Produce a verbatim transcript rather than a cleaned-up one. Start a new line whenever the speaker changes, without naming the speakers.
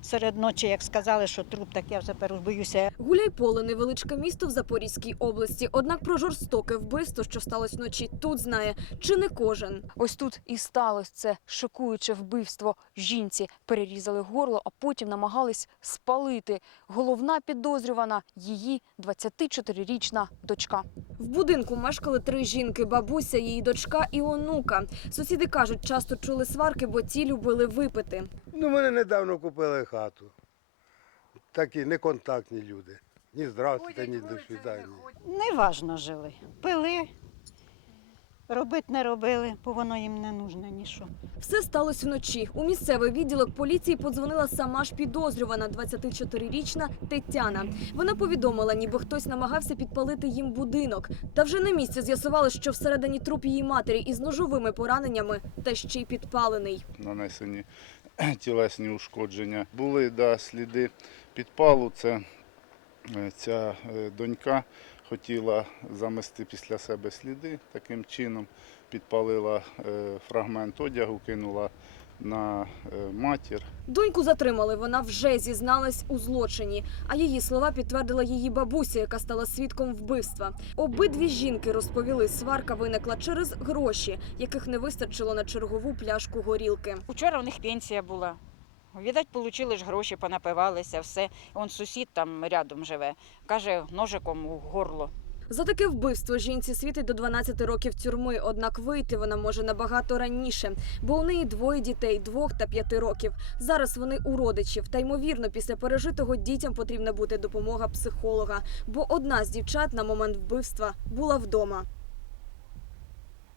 серед ночі, як сказали, що труп, так я вже боюся.
Гуляйполе – невеличке місто в Запорізькій області. Однак про жорстоке вбивство, що сталося вночі, тут знає чи не кожен.
Ось тут і сталося це шокуюче вбивство. Жінці перерізали горло, а потім намагались спалити. Головна підозрювана – її двадцятичотирирічна дочка.
В будинку мешкали три жінки – бабуся, її дочка і онука. Сусіди кажуть, часто чули сварки, бо ті любили випити.
Ну, вони недавно купили хату. Такі неконтактні люди. Ні здравствуйте, ні до свидання.
Неважно жили. Пили, робити не робили, бо воно їм не нужно нічого.
Все сталося вночі. У місцевий відділок поліції подзвонила сама ж підозрювана двадцятичотирирічна Тетяна. Вона повідомила, ніби хтось намагався підпалити їм будинок. Та вже на місці з'ясували, що всередині труп її матері із ножовими пораненнями та ще й підпалений.
Нанесені тілесні ушкодження. Були да, сліди підпалу. Це е, ця е, донька хотіла замести після себе сліди. Таким чином підпалила е, фрагмент одягу, кинула на е, матір.
Доньку затримали, вона вже зізналась у злочині. А її слова підтвердила її бабуся, яка стала свідком вбивства. Обидві жінки розповіли, сварка виникла через гроші, яких не вистачило на чергову пляшку горілки.
Учора у них пенсія була. Видать, отримали ж гроші, понапивалися, все. Он сусід там рядом живе, каже, ножиком у горло.
За таке вбивство жінці світить до дванадцяти років тюрми, однак вийти вона може набагато раніше, бо у неї двоє дітей – двох та п'яти років. Зараз вони у родичів, та ймовірно, після пережитого дітям потрібна буде допомога психолога, бо одна з дівчат на момент вбивства була вдома.